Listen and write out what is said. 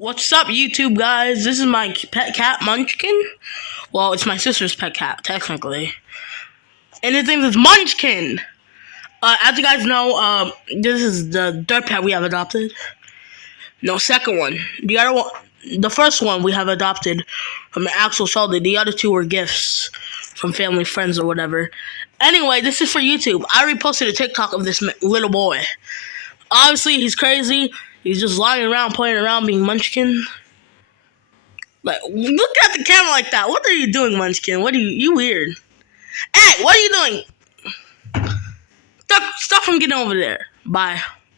What's up, YouTube guys? This is my pet cat, Munchkin. Well, it's my sister's pet cat, technically. And his name is Munchkin. As you guys know, this is the third pet we have adopted. No, second one. The first one we have adopted from an actual shelter. The other two were gifts from family, friends, or whatever. Anyway, this is for YouTube. I reposted a TikTok of this little boy. Obviously, he's crazy. He's just lying around, playing around, being Munchkin. Like, look at the camera like that. What are you doing, Munchkin? You weird. Hey, what are you doing? Stop from getting over there. Bye.